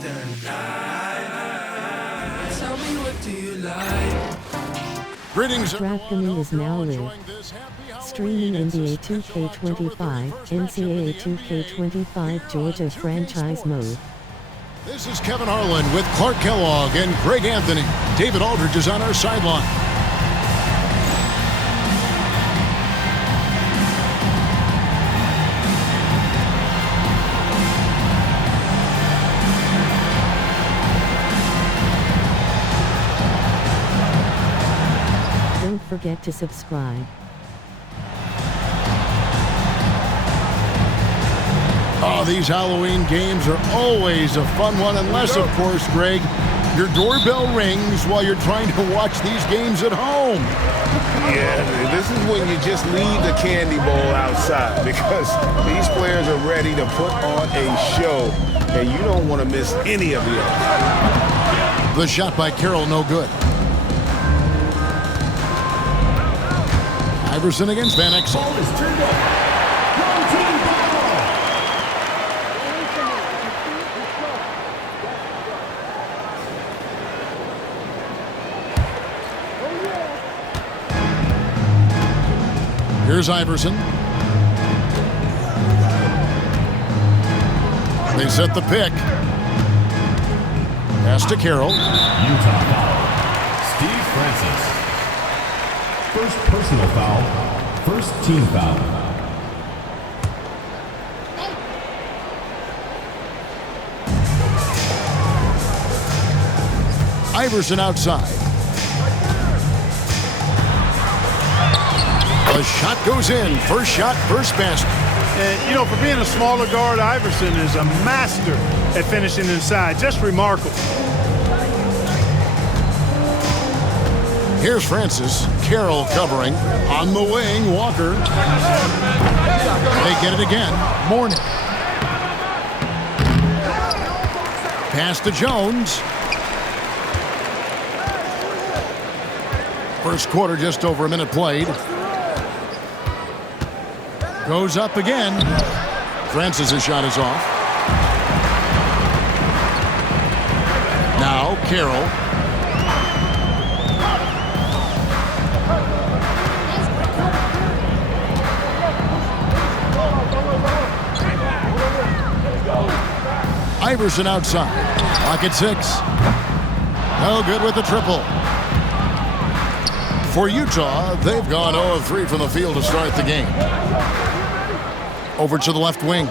Tell me, what do you like? Greetings. DraftKings is now live. Streaming NBA 2K25, NCAA 2K25 Georgia franchise mode. This is Kevin Harlan with Clark Kellogg and Greg Anthony. David Aldridge is on our sideline. Don't forget to subscribe. Oh, these Halloween games are always a fun one, unless, of course, Greg, your doorbell rings while you're trying to watch these games at home. Yeah, this is when you just leave the candy bowl outside because these players are ready to put on a show, and you don't want to miss any of the others. The shot by Carroll, no good. Iverson against Van Exel. Ball is turned up. Wrong team ball. Here's Iverson. They set the pick. Pass to Carroll. Utah foul. Steve Francis. First personal foul. First team foul. Iverson outside. The shot goes in. First shot, first basket. And, you know, for being a smaller guard, Iverson is a master at finishing inside. Just remarkable. Here's Francis. Carroll covering. On the wing, Walker. They get it again. Mourning. Pass to Jones. First quarter, just over a minute played. Goes up again. Francis' shot is off. Now Carroll. Iverson outside. Clock at 6. No good with the triple. For Utah, they've gone 0 of 3 from the field to start the game. Over to the left wing.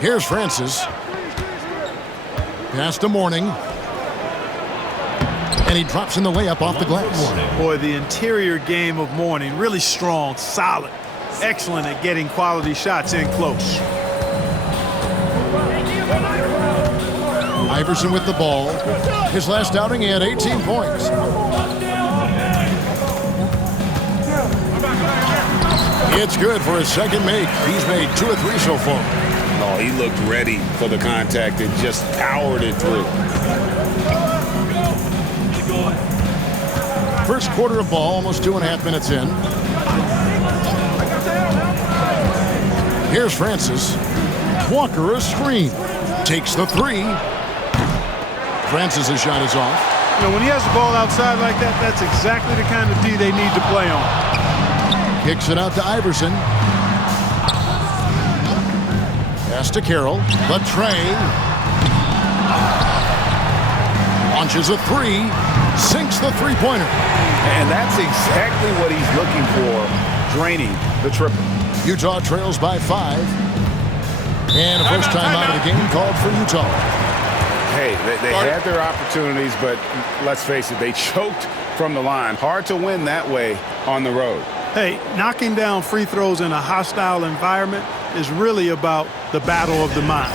Here's Francis. Pass to Mourning. And he drops in the layup off the glass. Boy, the interior game of Mourning, really strong, solid, excellent at getting quality shots in close. Iverson with the ball. His last outing, he had 18 points. It's good for his second make. He's made 2 or 3 so far. Oh, he looked ready for the contact and just powered it through. First quarter of ball, almost 2.5 minutes in. Here's Francis. Walker a screen. Takes the 3. Francis' shot is off. You know, when he has the ball outside like that, that's exactly the kind of D they need to play on. Kicks it out to Iverson. Pass to Carroll. The tray. Launches a 3. Sinks the three-pointer. And that's exactly what he's looking for, draining the triple. Utah trails by 5. And a first time out of the game called for Utah. Hey, they had their opportunities, but let's face it, they choked from the line. Hard to win that way on the road. Hey, knocking down free throws in a hostile environment is really about the battle of the mind.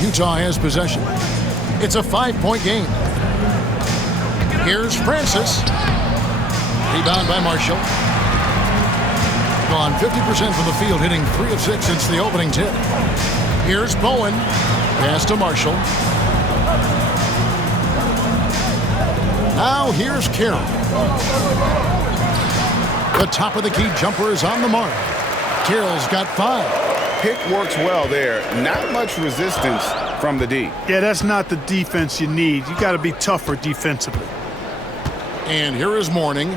Utah has possession. It's a 5-point game. Here's Francis. Rebound by Marshall. Gone 50% from the field, hitting 3 of 6 since the opening tip. Here's Bowen. Pass to Marshall. Now here's Carroll. The top of the key jumper is on the mark. Carroll's got 5. Pick works well there. Not much resistance from the D. Yeah, that's not the defense you need. You got to be tougher defensively. And here is Mourning.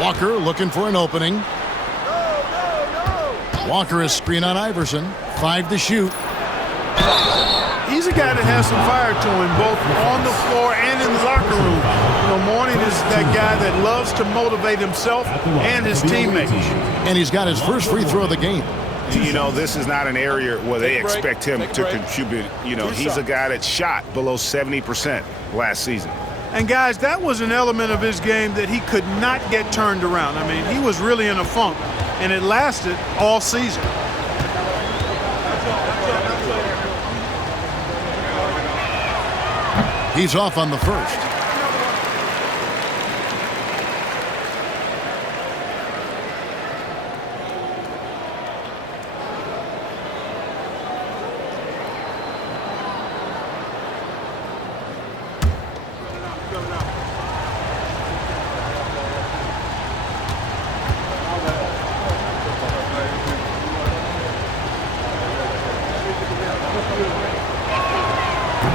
Walker looking for an opening. Walker is screen on Iverson. 5 to shoot. He's a guy that has some fire to him, both on the floor and in the locker room. You know, Mourning is that guy that loves to motivate himself and his teammates. And he's got his first free throw of the game. You know, this is not an area where they expect him to contribute. You know, he's a guy that shot below 70% last season. And, guys, that was an element of his game that he could not get turned around. I mean, he was really in a funk, and it lasted all season. He's off on the first.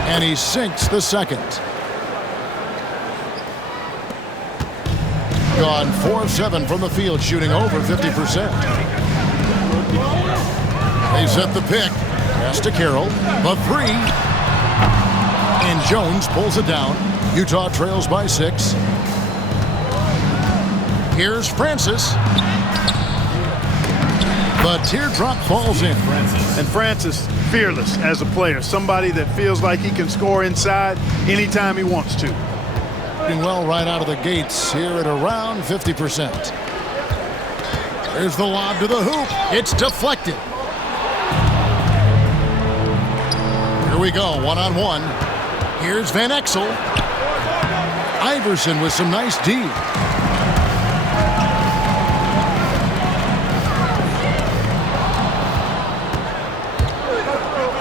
And he sinks the second. Gone 4 of 7 from the field, shooting over 50%. They set the pick. Pass to Carroll. The 3. And Jones pulls it down. Utah trails by 6. Here's Francis. The teardrop falls in. And Francis, fearless as a player. Somebody that feels like he can score inside anytime he wants to. Doing well right out of the gates here at around 50%. There's the lob to the hoop. It's deflected. Here we go, one-on-one. Here's Van Exel. Iverson with some nice D.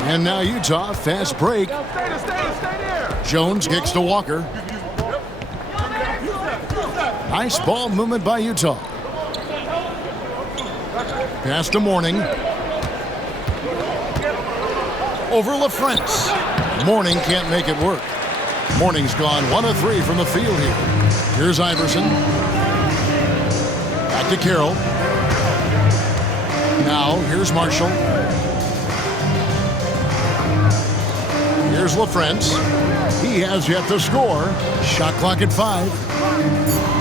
And now Utah, fast break. Jones kicks to Walker. Nice ball movement by Utah. Pass to Mourning. Over LaFrance. Mourning can't make it work. Mourning's gone 1 of 3 from the field here. Here's Iverson. Back to Carroll. Now here's Marshall. Here's LaFrance. He has yet to score. Shot clock at 5.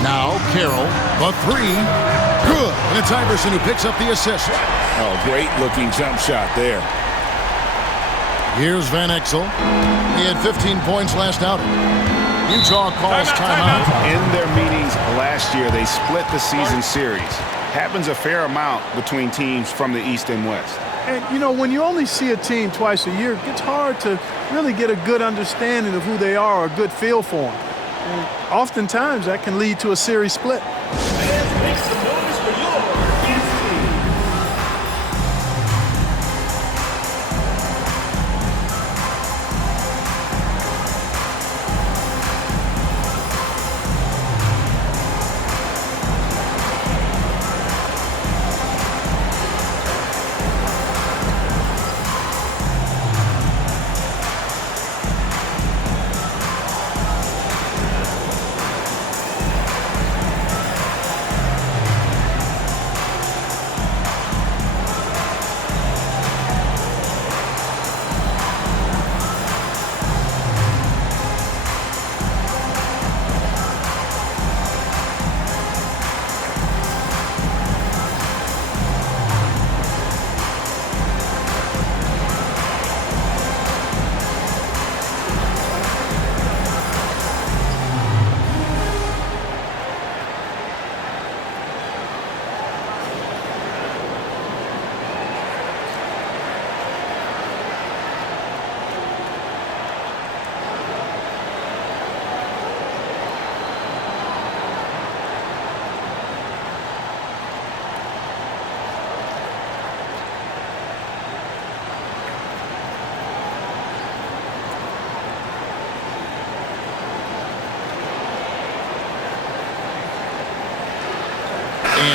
Now Carroll, the 3. Good. And it's Iverson who picks up the assist. Oh, great looking jump shot there. Here's Van Exel. He had 15 points last outing. Utah calls timeout. In their meetings last year, they split the season series. Happens a fair amount between teams from the East and West. And, you know, when you only see a team twice a year, it's hard to really get a good understanding of who they are or a good feel for them. And oftentimes, that can lead to a series split.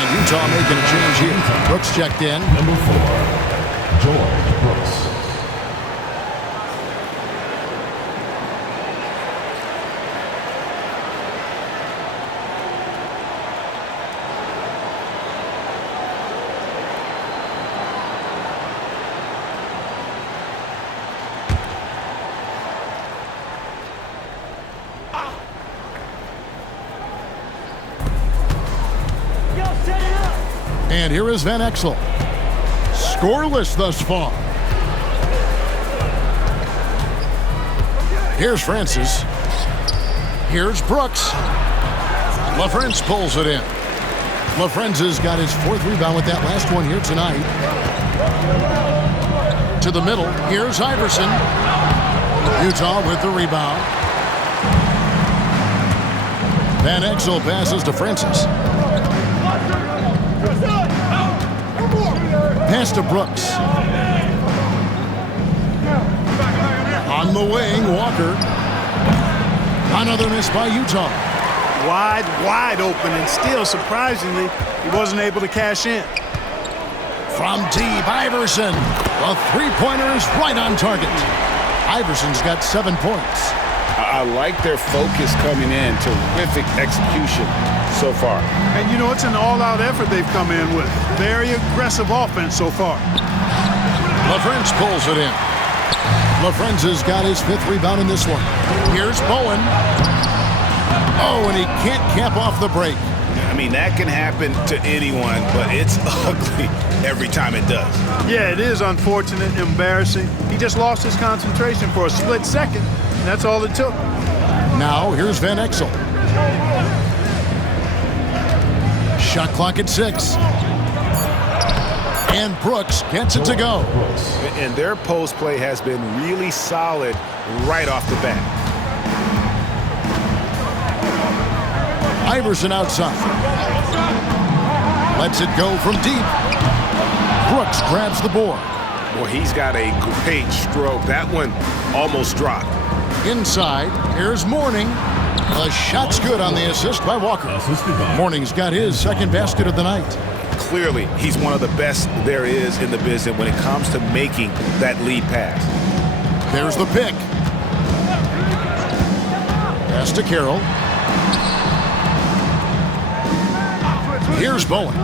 Utah making a change here. Brooks checked in. Number 4, George Brooks. And here is Van Exel. Scoreless thus far. Here's Francis. Here's Brooks. LaFrance pulls it in. LaFrance has got his 4th rebound with that last one here tonight. To the middle. Here's Iverson. Utah with the rebound. Van Exel passes to Francis. Pass to Brooks. On the wing, Walker. Another miss by Utah. Wide open, and still, surprisingly, he wasn't able to cash in. From deep, Iverson. The three-pointer is right on target. Iverson's got 7 points. I like their focus coming in. Terrific execution so far. And, you know, it's an all-out effort they've come in with. Very aggressive offense so far. LaFrance pulls it in. LaFrance has got his 5th rebound in this one. Here's Bowen. Oh, and he can't cap off the break. I mean, that can happen to anyone, but it's ugly every time it does. Yeah, it is unfortunate, embarrassing. He just lost his concentration for a split second, and that's all it took. Now, here's Van Exel. Shot clock at 6. And Brooks gets it to go. And their post play has been really solid right off the bat. Iverson outside. Lets it go from deep. Brooks grabs the board. Well, he's got a great stroke. That one almost dropped. Inside, here's Mourning. The shot's good on the assist by Walker. Mourning's got his 2nd basket of the night. Clearly, he's one of the best there is in the business when it comes to making that lead pass. There's the pick. Pass to Carroll. Here's Bowen.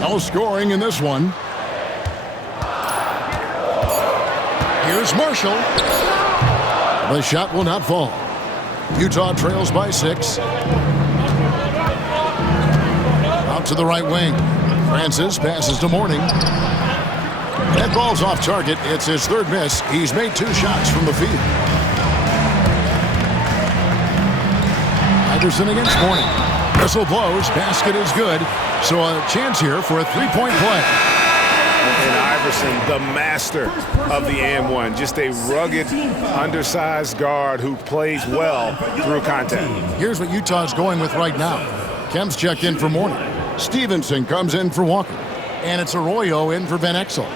No scoring in this one. Here's Marshall. The shot will not fall. Utah trails by 6. Out to the right wing. Francis passes to Mourning. That ball's off target. It's his 3rd miss. He's made 2 shots from the field. Iverson against Mourning. Whistle blows. Basket is good. So a chance here for a 3-point play. And Iverson, the master of the and-one. Just a rugged, undersized guard who plays well through contact. Here's what Utah's going with right now. Kemp's checked in for Mourning. Stevenson comes in for Walker. And it's Arroyo in for Van Exel.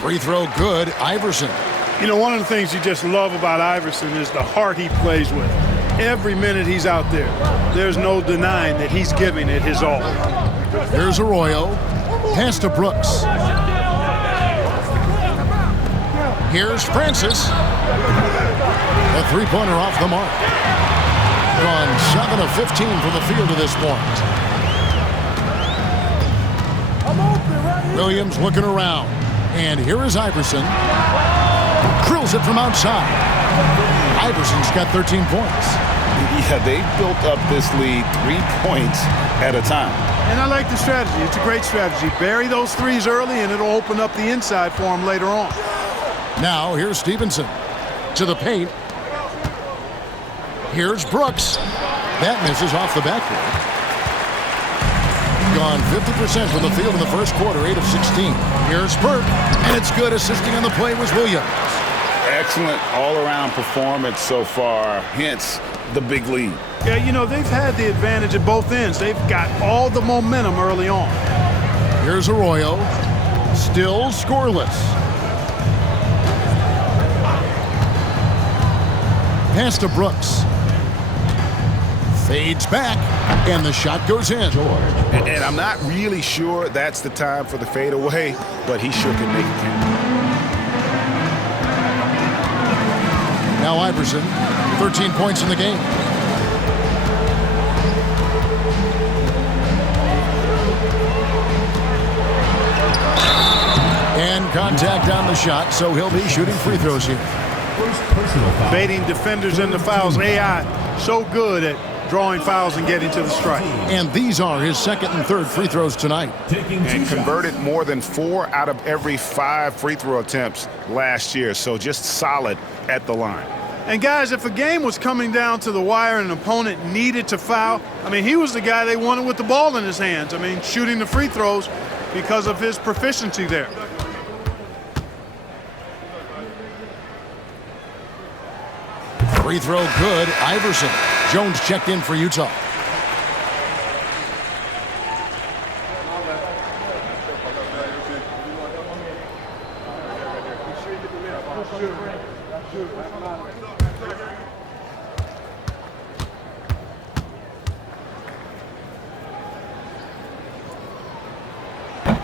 Free throw good, Iverson. You know, one of the things you just love about Iverson is the heart he plays with. Every minute he's out there, there's no denying that he's giving it his all. Here's Arroyo. Pass to Brooks. Here's Francis. A 3-pointer off the mark. Gone 7 of 15 from the field to this point. Williams looking around. And here is Iverson. Drills it from outside. Iverson's got 13 points. Yeah, they built up this lead 3 points at a time. And I like the strategy. It's a great strategy. Bury those threes early, and it'll open up the inside for him later on. Now, here's Stevenson. To the paint. Here's Brooks. That misses off the backboard. Gone 50% from the field in the first quarter, 8 of 16. Here's Burke, and it's good. Assisting on the play was Williams. Excellent all-around performance so far, hence the big lead. Yeah, you know, they've had the advantage at both ends. They've got all the momentum early on. Here's Arroyo. Still scoreless. Pass to Brooks. Fades back, and the shot goes in. And I'm not really sure that's the time for the fadeaway, but he sure can make it count. Now Iverson, 13 points in the game. And contact on the shot, so he'll be shooting free throws here. Baiting defenders in the fouls. AI so good at drawing fouls and getting to the strike. And these are his second and third free throws tonight. And converted more than 4 out of every 5 free throw attempts last year, so just solid at the line. And guys, if a game was coming down to the wire and an opponent needed to foul, I mean, he was the guy they wanted with the ball in his hands. I mean, shooting the free throws because of his proficiency there. Free throw good. Iverson. Jones checked in for Utah.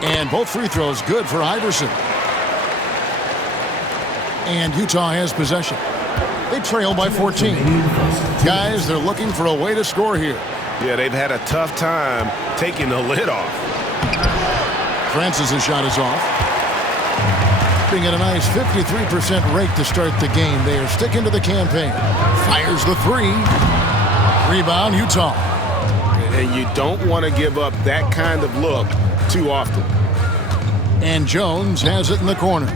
And both free throws good for Iverson. And Utah has possession. They trail by 14. Guys, they're looking for a way to score here. Yeah, they've had a tough time taking the lid off. Francis' shot is off. Being at a nice 53% rate to start the game. They are sticking to the campaign. Fires the three. Rebound, Utah. And you don't want to give up that kind of look too often. And Jones has it in the corner.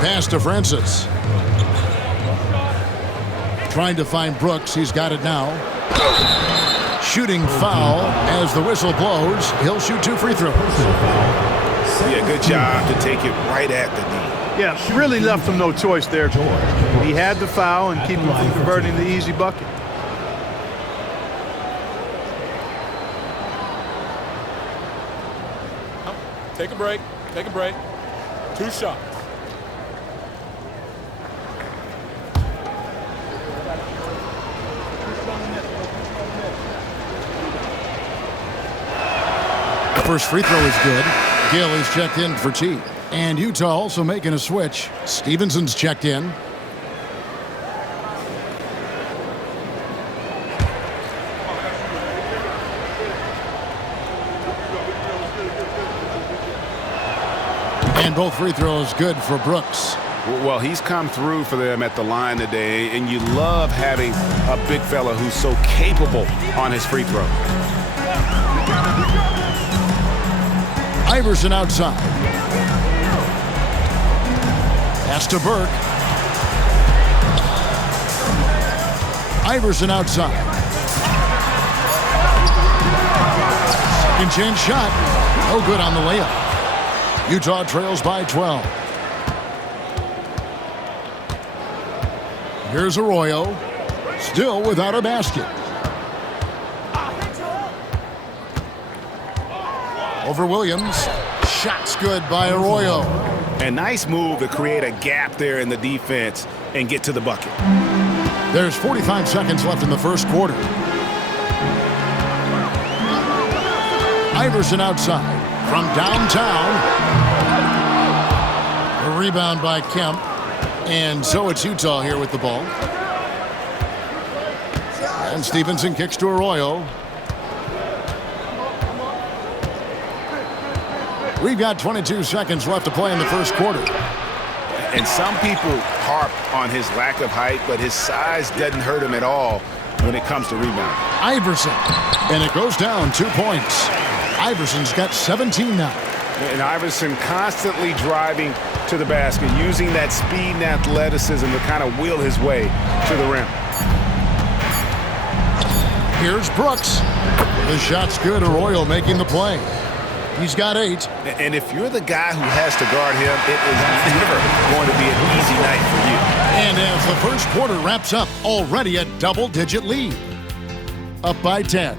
Pass to Francis. Trying to find Brooks. He's got it now. Shooting foul as the whistle blows. He'll shoot 2 free throws. Yeah, good job to take it right at the knee. Yeah, really left him no choice there. He had the foul and keep him from converting the easy bucket. Take a break. Take a break. 2 shots. First free throw is good. Gill is checked in for T. And Utah also making a switch. Stevenson's checked in. And both free throws good for Brooks. Well, he's come through for them at the line today, and you love having a big fella who's so capable on his free throw. Iverson outside. Pass to Burke. Iverson outside. Second chance shot. No good on the layup. Utah trails by 12. Here's Arroyo. Still without a basket. Over Williams. Shot's good by Arroyo. A nice move to create a gap there in the defense and get to the bucket. There's 45 seconds left in the first quarter. Iverson outside from downtown. A rebound by Kemp. And so it's Utah here with the ball. And Stevenson kicks to Arroyo. We've got 22 seconds left to play in the first quarter. And some people harp on his lack of height, but his size doesn't hurt him at all when it comes to rebounding. Iverson. And it goes down 2 points. Iverson's got 17 now. And Iverson constantly driving to the basket, using that speed and athleticism to kind of wheel his way to the rim. Here's Brooks. The shot's good. Arroyo making the play. He's got 8. And if you're the guy who has to guard him, it is never going to be an easy night for you. And as the first quarter wraps up, already a double-digit lead. Up by 10.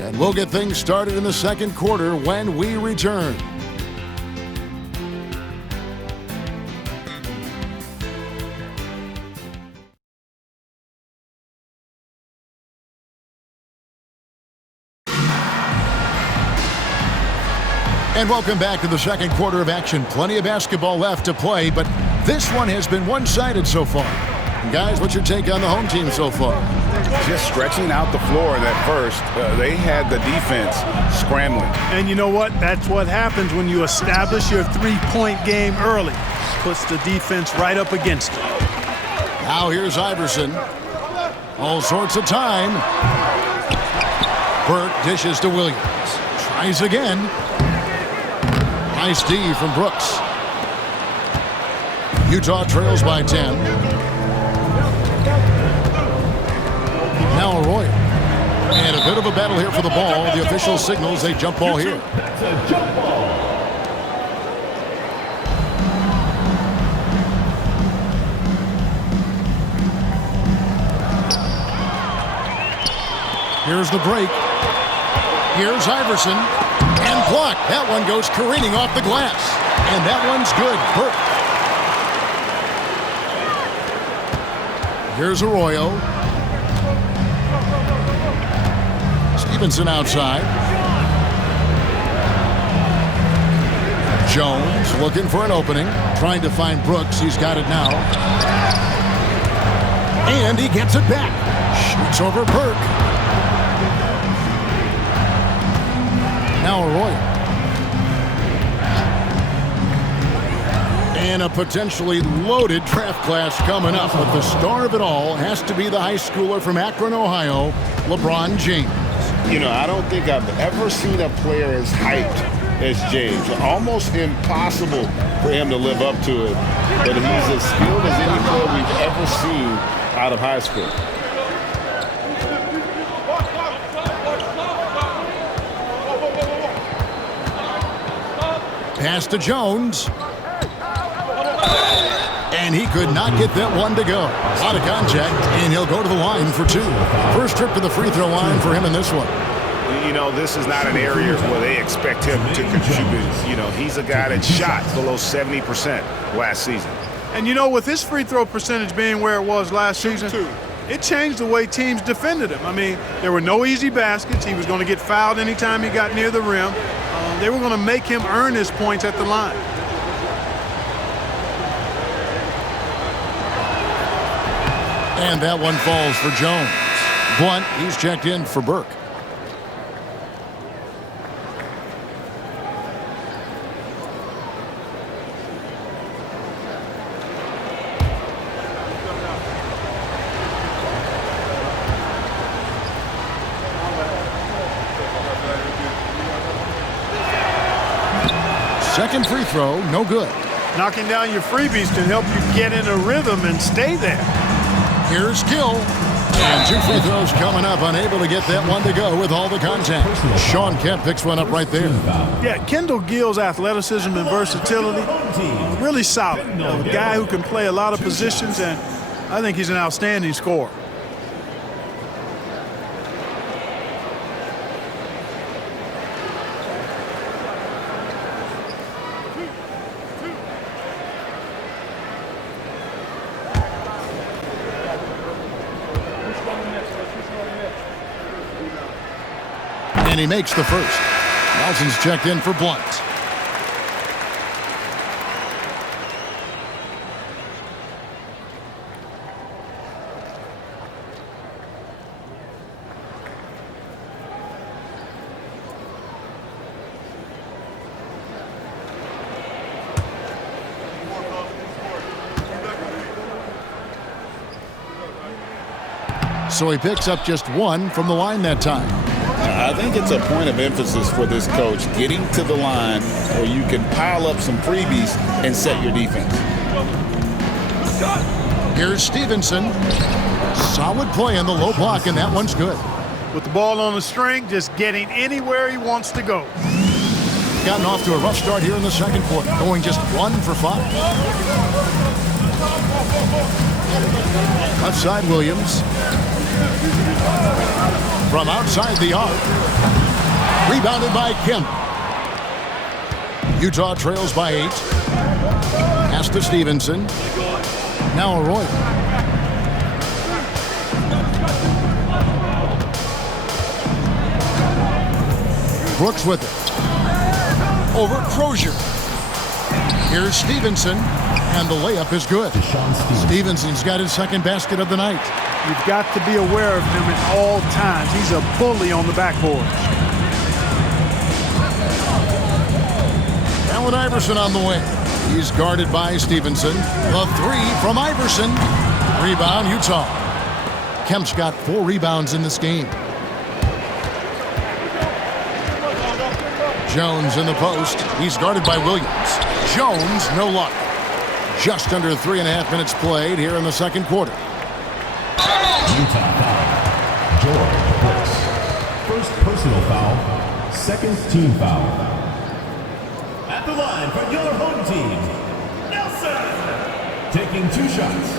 And we'll get things started in the second quarter when we return. And welcome back to the second quarter of action. Plenty of basketball left to play, but this one has been one-sided so far. And guys, what's your take on the home team so far? Just stretching out the floor in that first. They had the defense scrambling. And you know what? That's what happens when you establish your three-point game early. Puts the defense right up against it. Now here's Iverson. All sorts of time. Burke dishes to Williams. Tries again. Nice D from Brooks. Utah trails by 10. Now Arroyo. And a bit of a battle here for the ball. The official signals a jump ball here. Here's the break. Here's Iverson. And blocked. That one goes careening off the glass. And that one's good. Burke. Here's Arroyo. Stevenson outside. Jones looking for an opening. Trying to find Brooks. He's got it now. And he gets it back. Shoots over Burke. Now Arroyo. And a potentially loaded draft class coming up. But the star of it all has to be the high schooler from Akron, Ohio, LeBron James. You know, I don't think I've ever seen a player as hyped as James. Almost impossible for him to live up to it. But he's as skilled as any player we've ever seen out of high school. Pass to Jones. And he could not get that one to go. A lot of contact, and he'll go to the line for two. First trip to the free throw line for him in this one. You know, this is not an area where they expect him to contribute. You know, he's a guy that shot below 70% last season. And you know, with his free throw percentage being where it was last season, it changed the way teams defended him. I mean, there were no easy baskets. He was going to get fouled anytime he got near the rim. They were going to make him earn his points at the line. And that one falls for Jones. Blunt, he's checked in for Burke. Second free throw, no good. Knocking down your freebies can help you get in a rhythm and stay there. Here's Gill. And two free throws coming up, unable to get that one to go with all the contact. Sean Kemp picks one up right there. Yeah, Kendall Gill's athleticism and versatility, really solid. A guy who can play a lot of positions, and I think he's an outstanding scorer. And he makes the first. Nelson's checked in for Blunt. So he picks up just one from the line that time. I think it's a point of emphasis for this coach, getting to the line where you can pile up some freebies and set your defense. Here's Stevenson. Solid play in the low block, and that one's good. With the ball on the string, just getting anywhere he wants to go. Gotten off to a rough start here in the second quarter, going just 1 for 5. Outside Williams. from outside the arc. Rebounded by Kemp. Utah trails by 8. Pass to Stevenson. Now Arroyo. Brooks with it. Over Crozier. Here's Stevenson, and the layup is good. Stevenson's got his second basket of the night. You've got to be aware of him at all times. He's a bully on the backboard. Allen Iverson on the way. He's guarded by Stevenson. The three from Iverson. Rebound, Utah. Kemp's got 4 rebounds in this game. Jones in the post. He's guarded by Williams. Jones, no luck. Just under 3.5 minutes played here in the second quarter. Utah foul. George Brooks. First personal foul. Second team foul. At the line for your home team, Nelson. Taking 2 shots.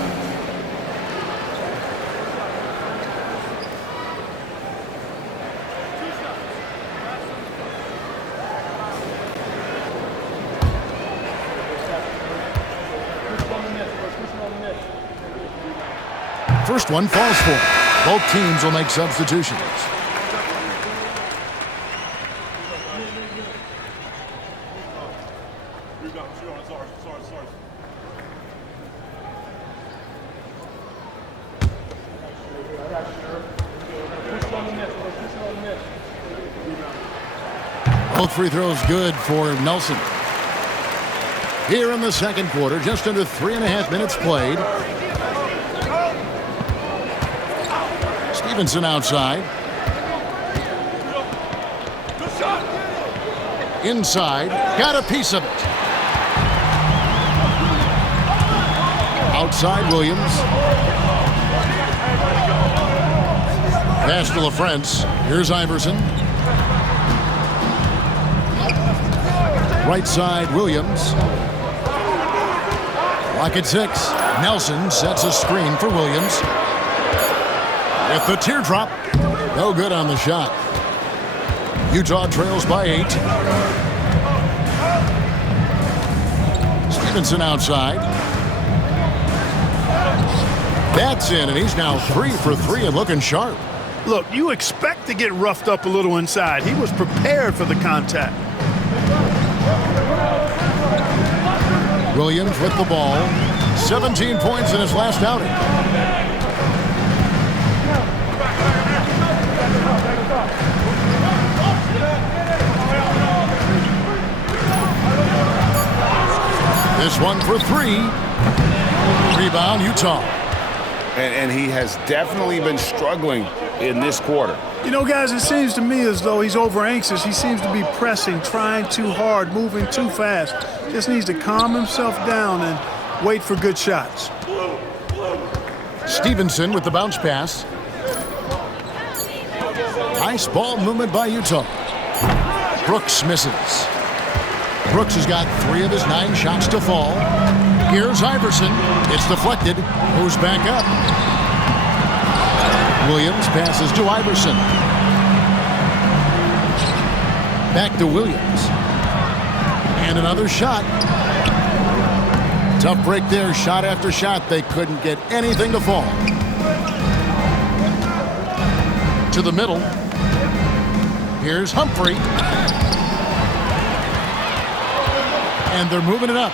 First one falls for. Both teams will make substitutions. Both free throws good for Nelson. Here in the second quarter, just under 3.5 minutes played. Stevenson outside. Inside. Got a piece of it. Outside Williams. Pass to LaFrance. Here's Iverson. Right side Williams. Lock at 6. Nelson sets a screen for Williams. With the teardrop, no good on the shot. Utah trails by 8. Stevenson outside. That's in, and he's now 3 for 3 and looking sharp. Look, you expect to get roughed up a little inside. He was prepared for the contact. Williams with the ball. 17 points in his last outing. This one for 3. Rebound, Utah. And he has definitely been struggling in this quarter. You know, guys, it seems to me as though he's over anxious. He seems to be pressing, trying too hard, moving too fast. Just needs to calm himself down and wait for good shots. Stevenson with the bounce pass. Nice ball movement by Utah. Brooks misses. Brooks has got 3 of his 9 shots to fall. Here's Iverson. It's deflected. Moves back up. Williams passes to Iverson. Back to Williams. And another shot. Tough break there. Shot after shot. They couldn't get anything to fall. To the middle. Here's Humphrey. And they're moving it up.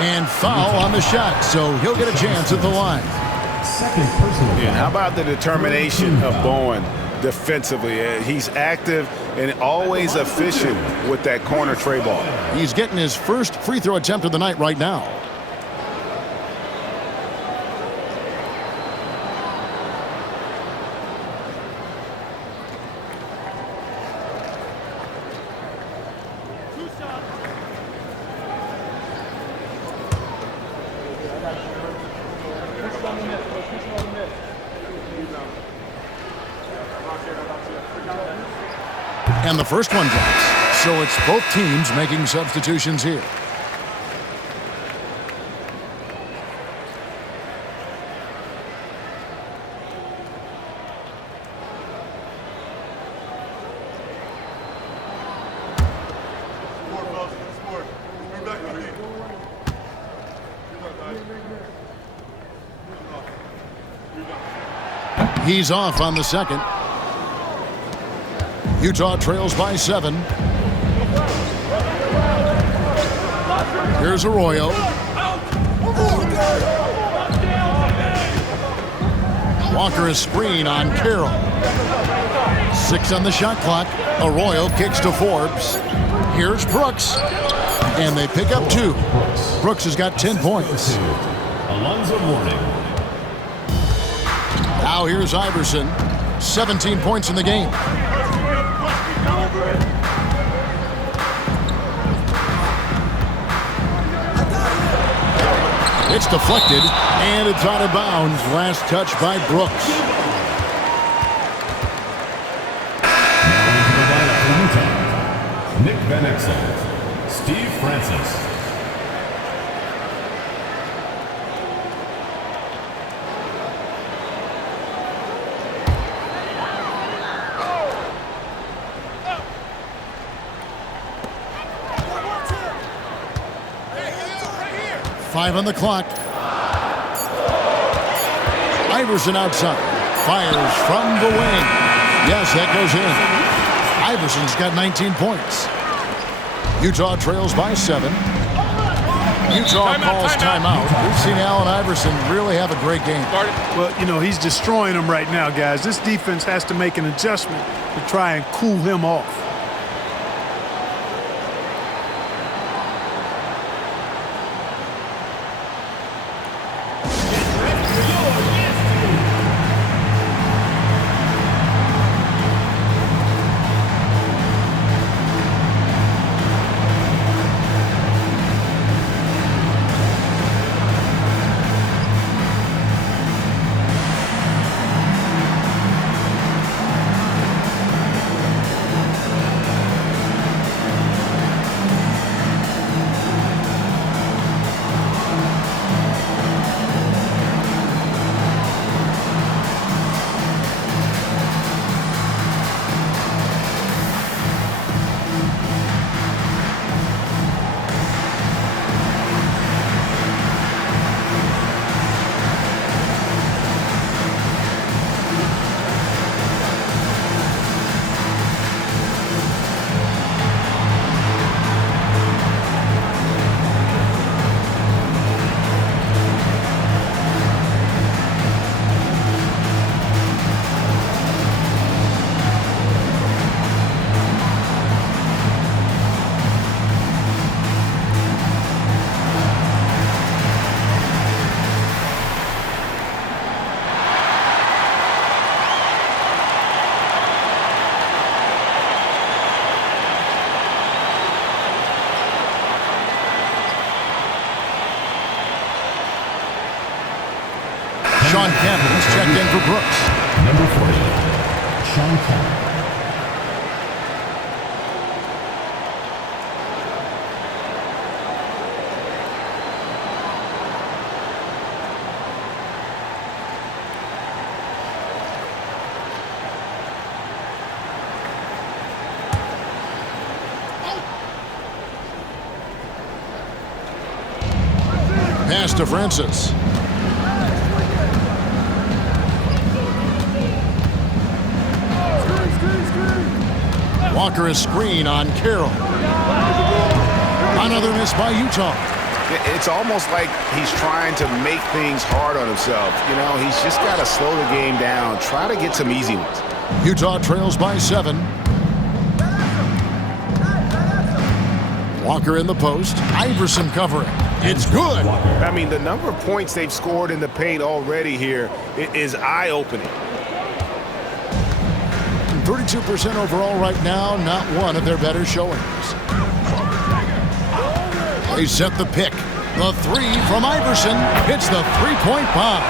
And foul on the shot, so he'll get a chance at the line. Second personal foul. And how about the determination of Bowen defensively? He's active and always efficient with that corner tray ball. He's getting his first free throw attempt of the night right now. And the first one drops. So it's both teams making substitutions here. He's off on the second. Utah trails by 7. Here's Arroyo. Walker a screen on Carroll. 6 on the shot clock. Arroyo kicks to Forbes. Here's Brooks. And they pick up 2. Brooks has got 10 points. Alonzo Mourning. Now here's Iverson. 17 points in the game. It's deflected, and it's out of bounds. Last touch by Brooks. Now into the lineup for Utah. Nick Van Exel. Steve Francis. Five on the clock. Iverson outside. Fires from the wing. Yes, that goes in. Iverson's got 19 points. Utah trails by 7. Utah calls timeout. We've seen Allen Iverson really have a great game. Well, you know, he's destroying them right now, guys. This defense has to make an adjustment to try and cool him off. Sean Campbell's checked in for Brooks. Number 40, Sean Campbell. Pass to Francis. Walker a screen on Carroll. Another miss by Utah. It's almost like he's trying to make things hard on himself. You know, he's just got to slow the game down, try to get some easy ones. Utah trails by 7. Walker in the post. Iverson covering. It's good. I mean, the number of points they've scored in the paint already here is eye-opening. 32% overall right now, not one of their better showings. They set the pick. The 3 from Iverson hits the three-point bomb.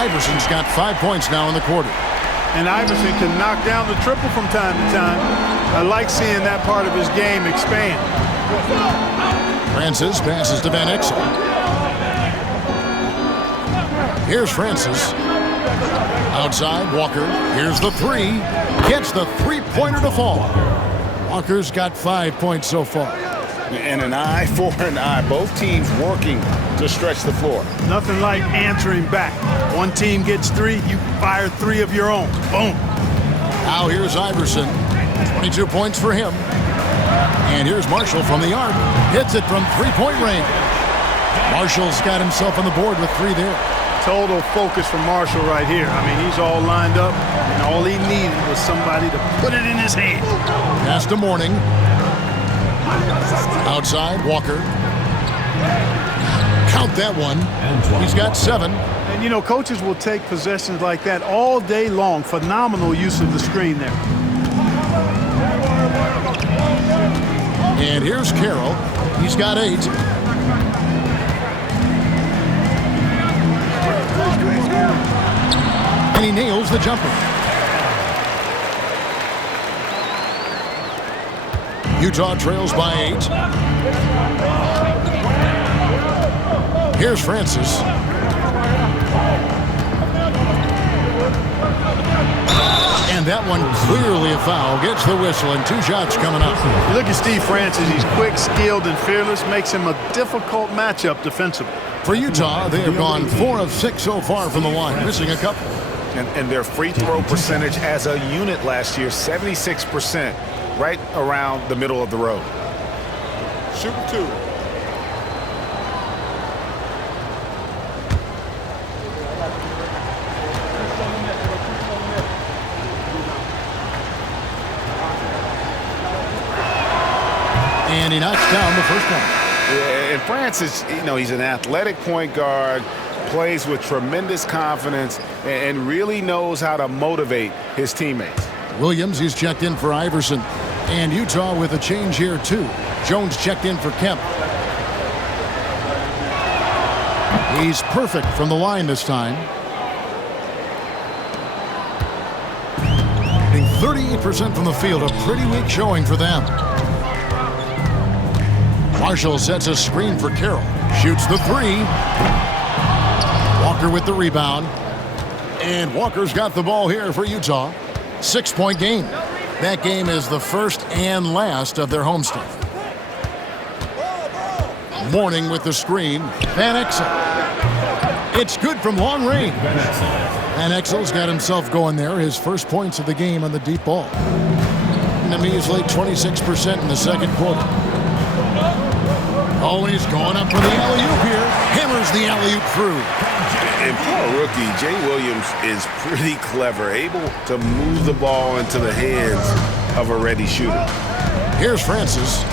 Iverson's got 5 points now in the quarter. And Iverson can knock down the triple from time to time. I like seeing that part of his game expand. Francis passes to Van Exel. Here's Francis. Outside, Walker. Here's the 3. Gets the three-pointer to fall. Walker's got 5 points so far. And an eye for an eye. Both teams working to stretch the floor. Nothing like answering back. One team gets 3, you fire 3 of your own. Boom. Now here's Iverson. 22 points for him. And here's Marshall from the arc. Hits it from three-point range. Marshall's got himself on the board with 3 there. Total focus from Marshall right here. I mean, he's all lined up, and all he needed was somebody to put it in his hand. Pass to Mourning. Outside, Walker. Count that one. He's got 7. And, you know, coaches will take possessions like that all day long. Phenomenal use of the screen there. And here's Carroll. He's got 8. And he nails the jumper. Utah trails by 8. Here's Francis. And that one clearly a foul. Gets the whistle, and 2 shots coming up. You look at Steve Francis. He's quick, skilled, and fearless. Makes him a difficult matchup defensively. For Utah, they have gone 4 of 6 so far from the line, missing a couple. And their free throw percentage as a unit last year, 76%, right around the middle of the road. Shoot 2. And he knocks down the first one. Yeah, and Francis, you know, he's an athletic point guard, plays with tremendous confidence, and really knows how to motivate his teammates. Williams is checked in for Iverson. And Utah with a change here, too. Jones checked in for Kemp. He's perfect from the line this time. 38% from the field, a pretty weak showing for them. Marshall sets a screen for Carroll. Shoots the 3. Walker with the rebound. And Walker's got the ball here for Utah. 6-point game. That game is the first and last of their homestand. Mourning with the screen. Van Exel. It's good from long range. Van Exel's got himself going there. His first points of the game on the deep ball. And a measly 26% in the second quarter. Oh, he's going up for the alley-oop here. Hammers the alley-oop through. And for a rookie, Jay Williams is pretty clever, able to move the ball into the hands of a ready shooter. Here's Francis.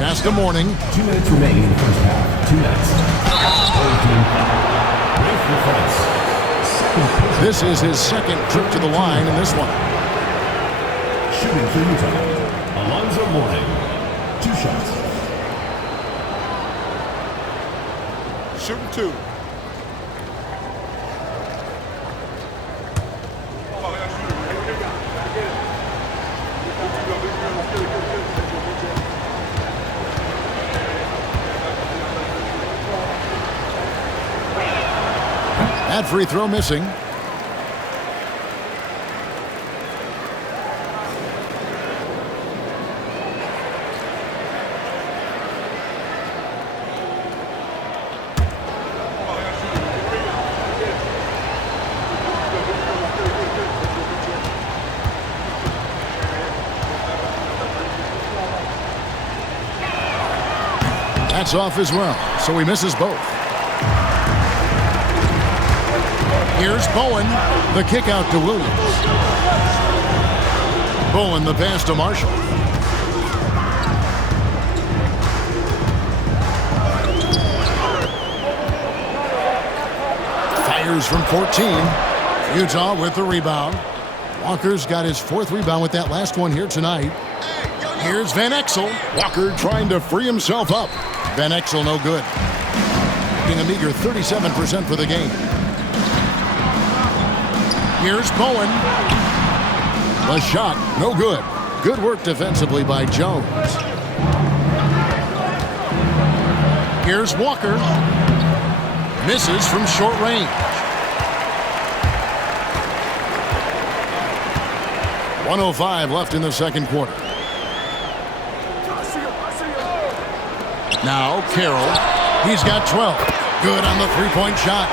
Pass to Mourning. 2 minutes remaining in the first half. 2 minutes. This is his second trip to the line in this one. Shooting for Utah. Alonzo Mourning. 2 shots. Shooting 2. That free throw missing. That's off as well, so he misses both. Here's Bowen, the kick out to Williams. Bowen the pass to Marshall. Fires from 14. Utah with the rebound. Walker's got his 4th rebound with that last one here tonight. Here's Van Exel. Walker trying to free himself up. Van Exel no good. Getting a meager 37% for the game. Here's Bowen. The shot, no good. Good work defensively by Jones. Here's Walker. Misses from short range. 1:05 left in the second quarter. Now Carroll. He's got 12. Good on the three-point shot.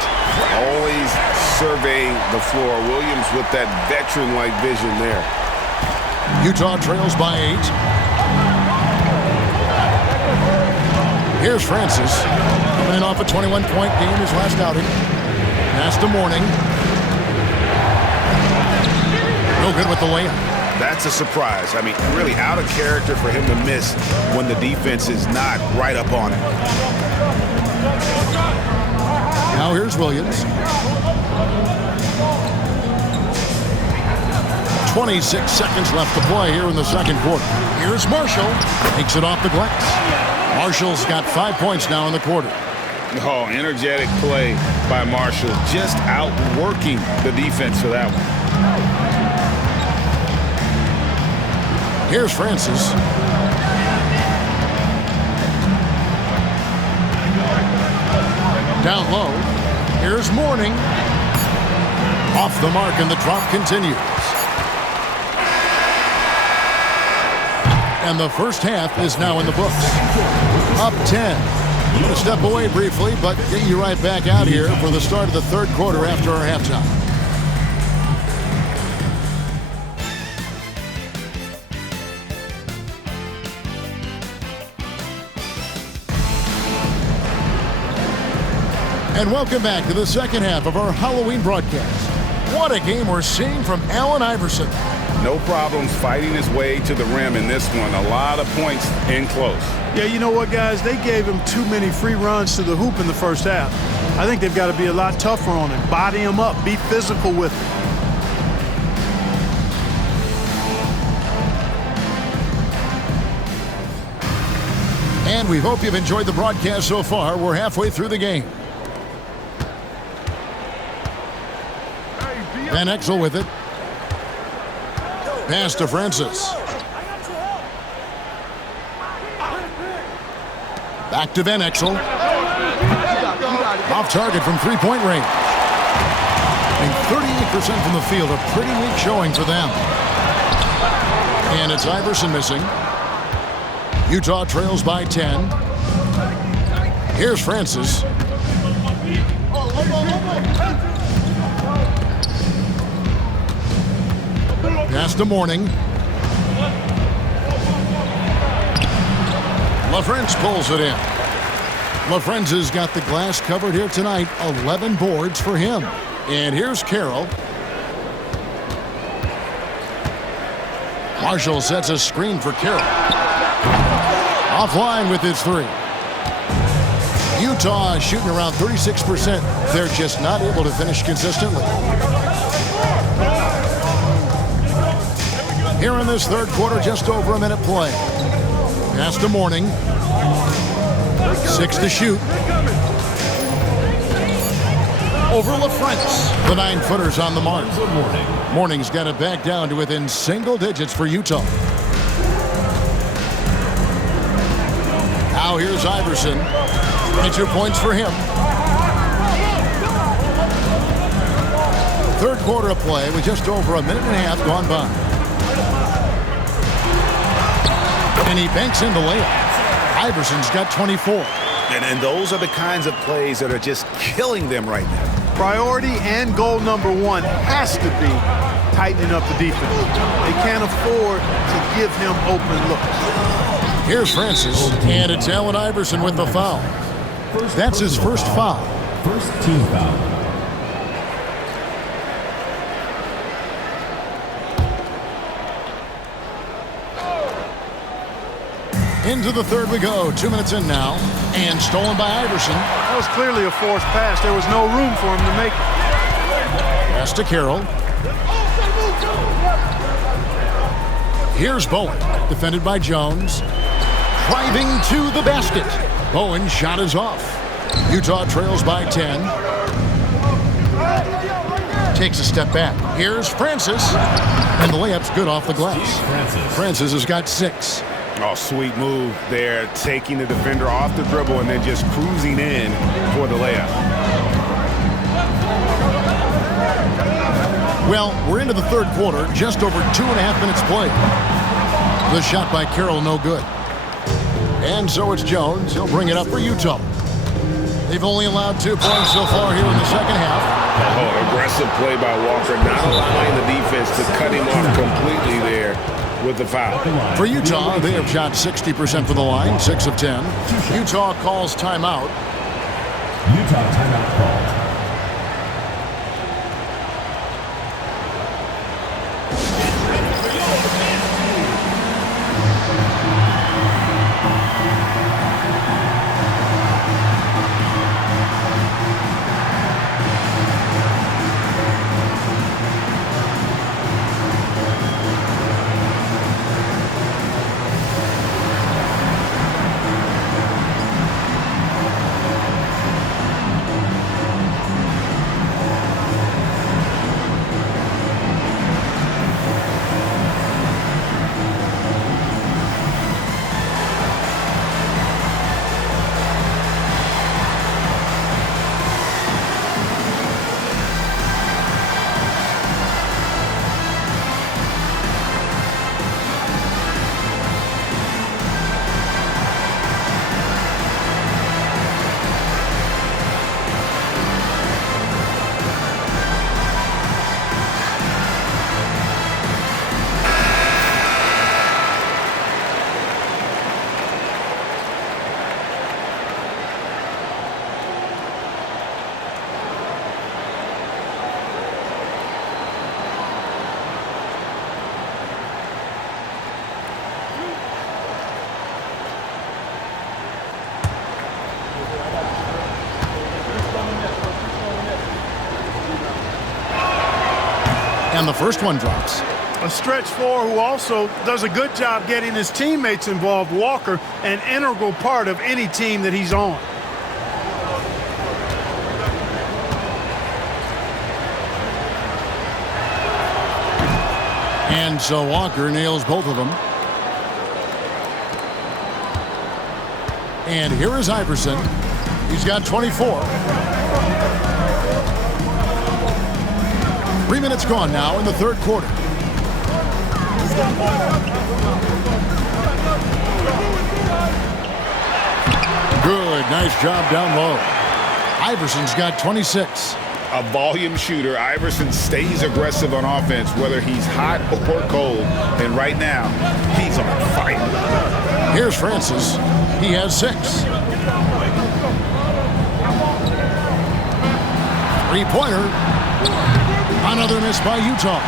Always surveying the floor. Williams with that veteran-like vision there. Utah trails by 8. Here's Francis. Coming off a 21-point game his last outing. Pass to Mourning. No good with the layup. That's a surprise. I mean, really out of character for him to miss when the defense is not right up on it. Now here's Williams. 26 seconds left to play here in the second quarter. Here's Marshall. Takes it off the glass. Marshall's got 5 points now in the quarter. Oh, energetic play by Marshall. Just outworking the defense for that one. Here's Francis. Down low. Here's Mourning. Off the mark, and the drop continues. And the first half is now in the books. Up 10. I'm going to step away briefly, but get you right back out here for the start of the third quarter after our halftime. And welcome back to the second half of our Halloween broadcast. What a game we're seeing from Allen Iverson. No problems fighting his way to the rim in this one. A lot of points in close. Yeah, you know what, guys? They gave him too many free runs to the hoop in the first half. I think they've got to be a lot tougher on him. Body him up. Be physical with him. And we hope you've enjoyed the broadcast so far. We're halfway through the game. Van Exel with it. Pass to Francis. Back to Van Exel. Off target from three-point range. And 38% from the field, a pretty weak showing for them. And it's Iverson missing. Utah trails by 10. Here's Francis. Pass to Mourning. LaFrentz pulls it in. LaFrentz has got the glass covered here tonight. 11 boards for him. And here's Carroll. Marshall sets a screen for Carroll. Offline with his three. Utah is shooting around 36%. They're just not able to finish consistently. Here in this third quarter, just over a minute play. Pass to Mourning. 6 to shoot. Over LaFrentz. The 9-footer's on the mark. Mourning's got it back down to within single digits for Utah. Now here's Iverson. 22 points for him. Third quarter of play with just over a minute and a half gone by. And he banks in the layup. Iverson's got 24. And those are the kinds of plays that are just killing them right now. Priority and goal number one has to be tightening up the defense. They can't afford to give him open looks. Here's Francis, and it's Allen Iverson with the foul. That's his first foul. First team foul. Into the third we go. 2 minutes in now. And stolen by Iverson. That was clearly a forced pass. There was no room for him to make it. Pass to Carroll. Here's Bowen. Defended by Jones. Driving to the basket. Bowen's shot is off. Utah trails by 10. Takes a step back. Here's Francis. And the layup's good off the glass. Francis has got 6. Oh, sweet move there, taking the defender off the dribble and then just cruising in for the layup. Well, we're into the third quarter, just over 2.5 minutes played. The shot by Carroll, no good. And so it's Jones. He'll bring it up for Utah. They've only allowed 2 points so far here in the second half. Oh, aggressive play by Walker, not allowing the defense to cut him off completely there with the foul. For Utah, they have shot 60% from the line, 6 of 10. Utah calls timeout. Utah timeout called. And the first one drops. A stretch four who also does a good job getting his teammates involved. Walker, an integral part of any team that he's on. And so Walker nails both of them. And here is Iverson. He's got 24. 3 minutes gone now in the third quarter. Good, nice job down low. Iverson's got 26. A volume shooter, Iverson stays aggressive on offense, whether he's hot or cold. And right now, he's on fire. Here's Francis. He has 6. 3-pointer. Another miss by Utah.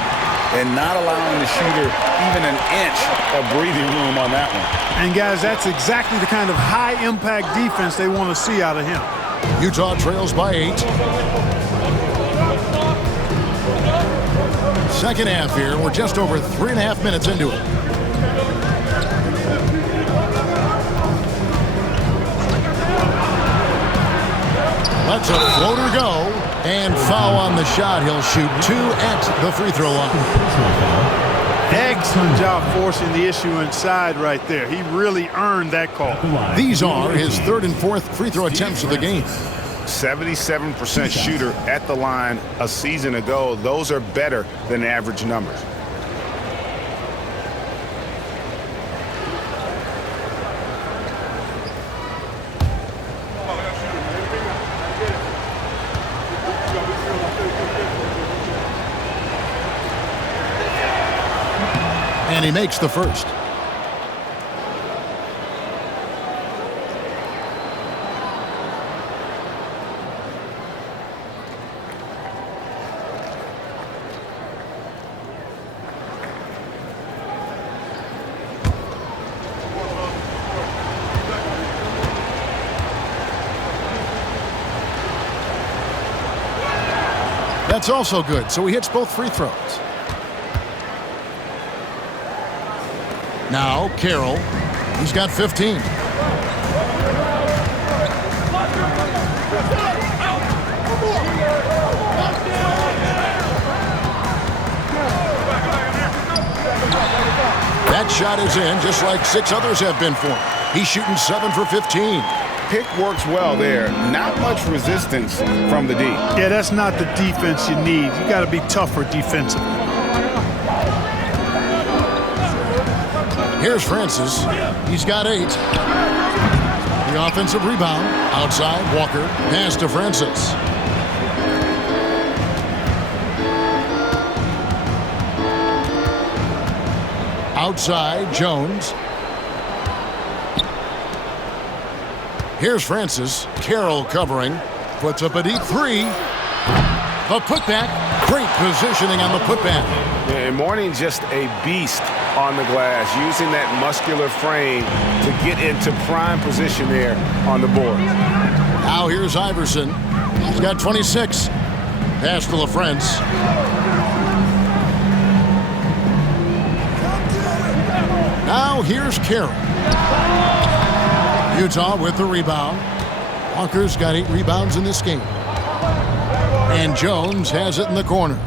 And not allowing the shooter even an inch of breathing room on that one. And guys, that's exactly the kind of high-impact defense they want to see out of him. Utah trails by 8. Second half here. We're just over 3.5 minutes into it. Lets a floater go. And foul on the shot. He'll shoot 2 at the free throw line. Excellent job forcing the issue inside right there. He really earned that call. These are his 3rd and 4th free throw attempts of the game. 77% shooter at the line a season ago. Those are better than average numbers. And he makes the first. That's also good, so he hits both free throws. Now, Carroll, he's got 15. That shot is in, just like 6 others have been for him. He's shooting 7 for 15. Pick works well there. Not much resistance from the D. Yeah, that's not the defense you need. You got to be tougher defensively. Here's Francis. He's got 8. The offensive rebound. Outside, Walker. Pass to Francis. Outside, Jones. Here's Francis. Carroll covering. Puts up a deep 3. The putback. Great positioning on the putback. And Mourning just a beast on the glass, using that muscular frame to get into prime position there on the board. Now here's Iverson. He's got 26. Pass to LaFrance. Now here's Carroll. Utah with the rebound. Walker's got 8 rebounds in this game. And Jones has it in the corner.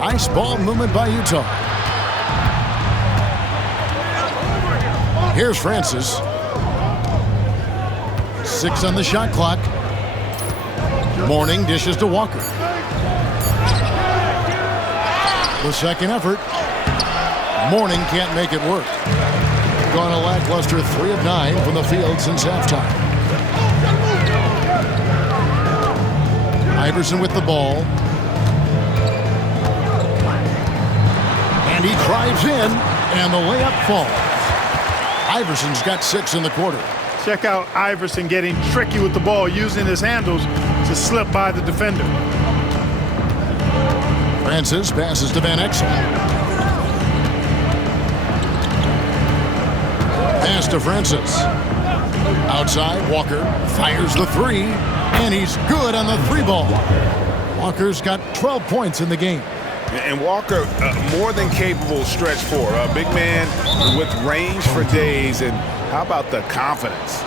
Nice ball movement by Utah. Here's Francis. 6 on the shot clock. Mourning dishes to Walker. The second effort. Mourning can't make it work. Gone a lackluster 3 of 9 from the field since halftime. Iverson with the ball. And he drives in, and the layup falls. Iverson's got 6 in the quarter. Check out Iverson getting tricky with the ball, using his handles to slip by the defender. Francis passes to Van Exel. Pass to Francis. Outside, Walker fires the 3, and he's good on the 3 ball. Walker's got 12 points in the game. And Walker, more than capable stretch 4. A big man with range for days, and how about the confidence?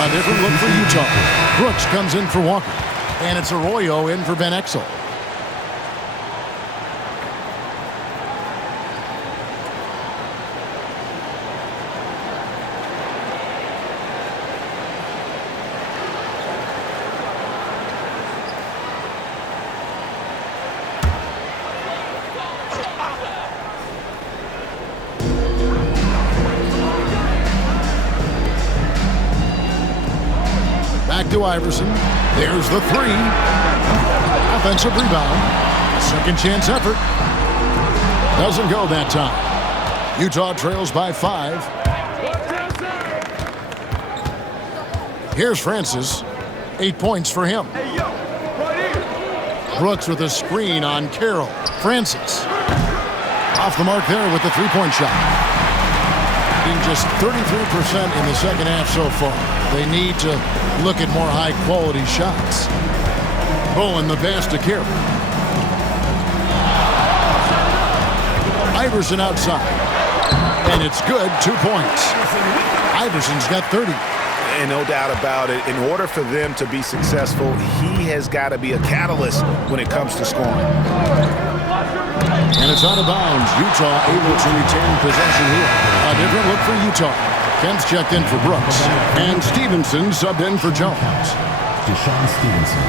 A different look for Utah. Brooks comes in for Walker. And it's Arroyo in for Van Exel. Back to Iverson. There's the 3. Offensive rebound. Second chance effort. Doesn't go that time. Utah trails by 5. Here's Francis. 8 points for him. Brooks with a screen on Carroll. Francis. Off the mark there with the 3-point shot. shooting just 33% in the second half so far. They need to look at more high-quality shots. Bowen the pass to Carey. Iverson outside. And it's good, 2 points. Iverson's got 30. And no doubt about it, in order for them to be successful, he has got to be a catalyst when it comes to scoring. And it's out of bounds. Utah able to retain possession here. A different look for Utah. Kemp's checked in for Brooks. And Stevenson subbed in for Jones. Deshaun Stevenson.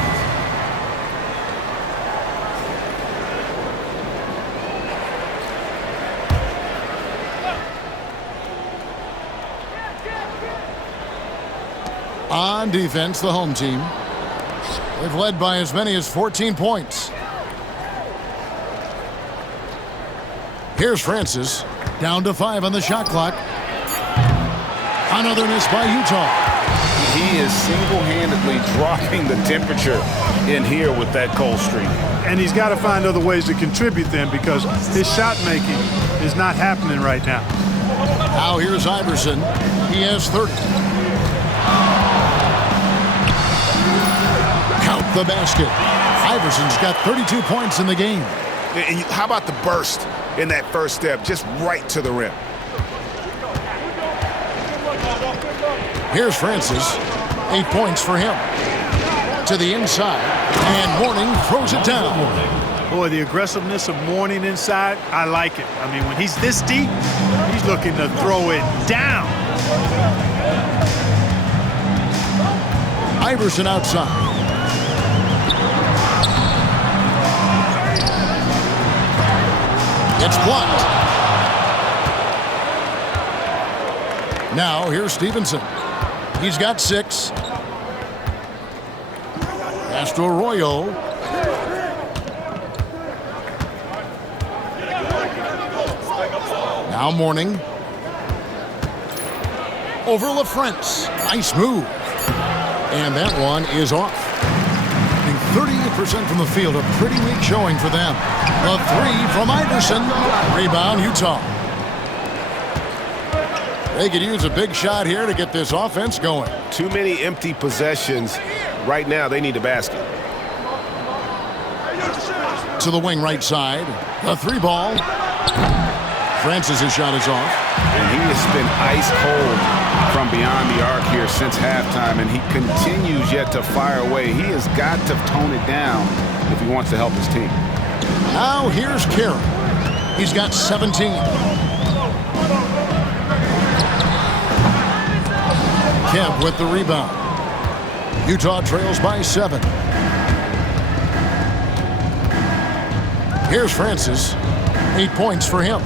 On defense, the home team. They've led by as many as 14 points. Here's Francis. Down to 5 on the shot clock. Another miss by Utah. He is single-handedly dropping the temperature in here with that cold streak. And he's got to find other ways to contribute then, because his shot making is not happening right now. Now here's Iverson. He has 30. Count the basket. Iverson's got 32 points in the game. And how about the burst in that first step, just right to the rim? Here's Francis. 8 points for him. To the inside. And Mourning throws it down. Boy, the aggressiveness of Mourning inside, I like it. I mean, when he's this deep, he's looking to throw it down. Iverson outside. It's blocked. Now here's Stevenson. He's got 6. Pass to Arroyo. Now Mourning. Over LaFrance. Nice move. And that one is off. 38% from the field, a pretty weak showing for them. A 3 from Iverson. Rebound, Utah. They could use a big shot here to get this offense going. Too many empty possessions. Right now, they need a basket. To the wing right side. The 3 ball. Francis' shot is off. And he has been ice cold from beyond the arc here since halftime, and he continues yet to fire away. He has got to tone it down if he wants to help his team. Now here's Carey. He's got 17. Kemp with the rebound. Utah trails by 7. Here's Francis. 8 points for him.